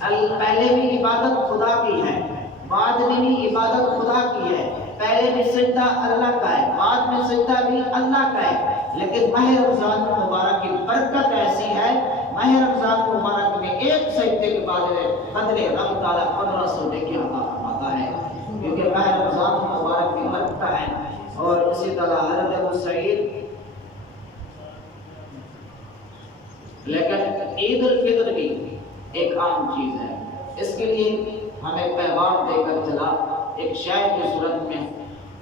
پہلے بھی عبادت خدا کی ہے، بعد میں بھی عبادت خدا کی ہے، پہلے بھی سجدہ اللہ کا ہے، بعد میں سجدہ بھی اللہ کا ہے، لیکن ماہ رمضان مبارک کی برکت ایسی ہے، ماہ رمضان مبارک میں ایک سجدے کے بدلے رب تعالیٰ 1500 نیکی عطا فرماتا ہے، کیونکہ ماہ رمضان مبارک کی برکت ہے۔ اور اسی طرح حضرت ابو سعید، لیکن عید الفطر بھی ایک عام چیز ہے، اس کے لیے ہمیں پیغام دے کر چلا ایک شاعر کی صورت میں،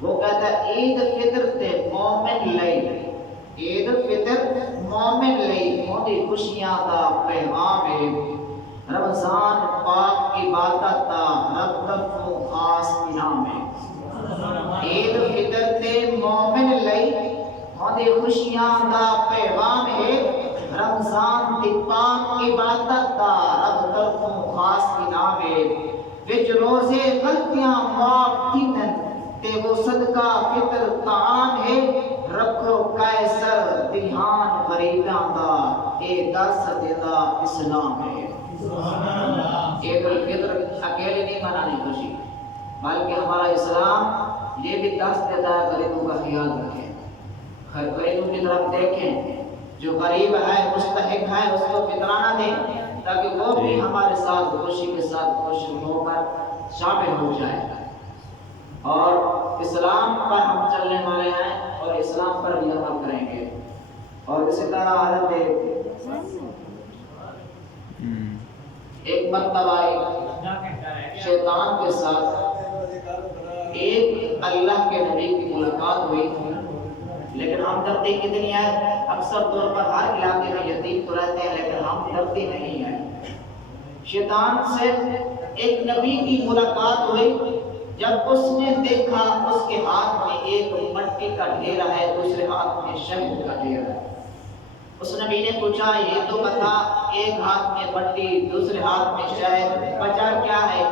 وہ کہتا ہے عید فطر تے مومن لئی، عید فطر مومن لئی موٹی خوشیاں دا پیغام ہے، رمضان پاک عبادت دا رب طرفوں خاص انعام ہے۔ عید فطر تے مومن لئی موٹی خوشیاں دا پیغام ہے، رمضان دی پاک عبادت دا رب طرفوں خاص انعام ہے، وچ روزے غلطیاں معاف کیتن تے وہ صدقہ فطر طعام ہے، رکھو قیصر دھیان غریباں دا اے درس دیندا اسلام ہے۔ عید الفطر اکیلے نہیں منانی خوشی، بلکہ ہمارا اسلام یہ بھی درس دیتا ہے غریبوں کا خیال رکھیں، غریبوں کی طرف دیکھیں، جو غریب ہے مستحق ہے اس کو فطرانہ دیں تاکہ وہ بھی ہمارے ساتھ خوشی کے ساتھ خوش ہو کر شامل ہو جائے۔ اور اسلام پر ہم چلنے والے ہیں اور اسلام پر بھی عمل کریں گے۔ اور اسی طرح حضرت ایک مرتبہ شیطان کے ساتھ ایک اللہ کے نبی کی ملاقات ہوئی، لیکن ہم ڈرتے کتنی ہے، اکثر طور پر ہر علاقے میں یتیم تو رہتے ہیں لیکن ہم ڈرتے نہیں ہیں۔ شیطان سے ایک نبی کی ملاقات ہوئی، جب اس نے دیکھا اس کے ہاتھ میں ایک مٹی کا ڈھیرا ہے، دوسرے ہاتھ میں شہد کا ڈھیرا ہے۔ اس نبی نے پوچھا یہ تو بتا، ایک ہاتھ میں مٹی دوسرے ہاتھ میں شہد، وجہ کیا ہے؟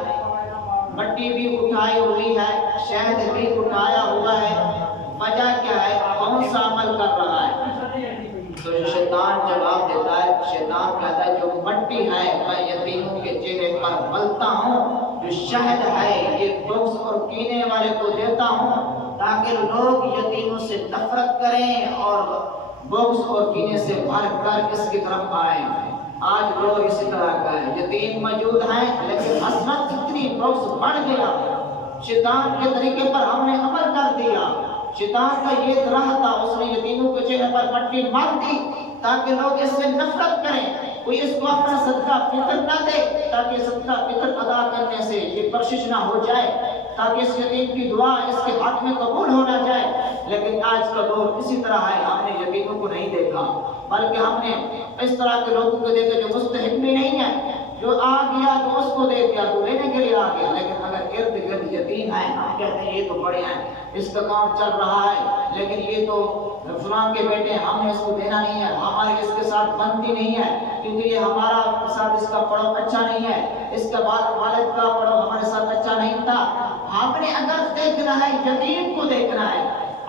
مٹی بھی اٹھائی ہوئی ہے، شہد بھی اٹھایا ہوا ہے، وجہ کیا ہے؟ کون سا عمل کر رہا ہے؟ تو شیطان جواب دیتا ہے، شیطان کہتا ہے جو مٹی ہے میں یتیموں کے چہرے پر ملتا ہوں، جو شہد ہے یہ بغض اور کینے والے کو دیتا ہوں تاکہ لوگ یتیموں سے نفرت کریں اور بغض اور کینے سے بھر کر اس کی طرف آئیں۔ آج لوگ اسی طرح کا ہے، یتیم موجود ہیں لیکن حسرت اتنی بغض بڑھ گیا، شیطان کے طریقے پر ہم نے عمل کر دیا۔ شیطان کا یہ راہ تھا، اس نے یتیموں کے چہرے پر مٹی مار دی تاکہ لوگ اس سے نفرت کریں، کوئی اس کو اپنا صدقہ فطر نہ دے تاکہ صدقہ فطر ادا کرنے سے یہ بخشش نہ ہو جائے، تاکہ اس یتیم کی دعا اس کے حق میں قبول ہو نہ جائے۔ لیکن آج کا دور اسی طرح ہے، ہم نے یتیموں کو نہیں دیکھا، بلکہ ہم نے اس طرح کے لوگوں کو دیکھا جو مستحق بھی نہیں ہے، جو آ گیا تو اس کو دے دیا، تو لینے کے لیے آ گیا، لیکن اگر ارد گرد یتیم ہے ہم کہتے ہیں یہ تو بڑے ہیں، اس کا کام چل رہا ہے، لیکن یہ تو فلاں کے بیٹے ہیں، ہم نے اس کو دینا نہیں ہے، ہماری اس کے ساتھ بنتی نہیں ہے، کیونکہ یہ ہمارا ساتھ اس کا پڑھو اچھا نہیں ہے، اس کا والد کا پڑھو ہمارے ساتھ اچھا نہیں تھا۔ ہم نے اگر دیکھنا ہے یتیم کو دیکھنا ہے،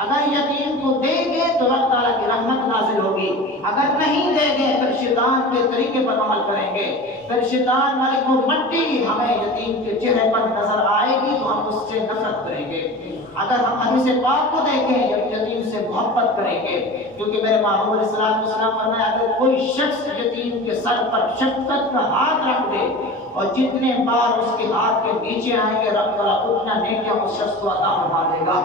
اگر یتیم کو دیں گے تو رب تعالیٰ کی رحمت نازل ہوگی، اگر نہیں دیں گے پھر شیطان کے طریقے پر عمل کریں گے، پھر شیطان ملک و مٹی ہمیں یتیم کے چہرے پر نظر آئے گی تو ہم اس سے نفرت کریں گے۔ اگر ہم حدیث پاک کو دیکھیں یتیم سے محبت کریں گے، کیونکہ میرے محبوب علیہ السلام فرمایا اگر کوئی شخص یتیم کے سر پر شفقت کا ہاتھ رکھ دے اور جتنے بار اس کے ہاتھ کے نیچے آئیں گے رب تعالیٰ اتنا نیکیاں اس شخص کو عطا فرما دے گا۔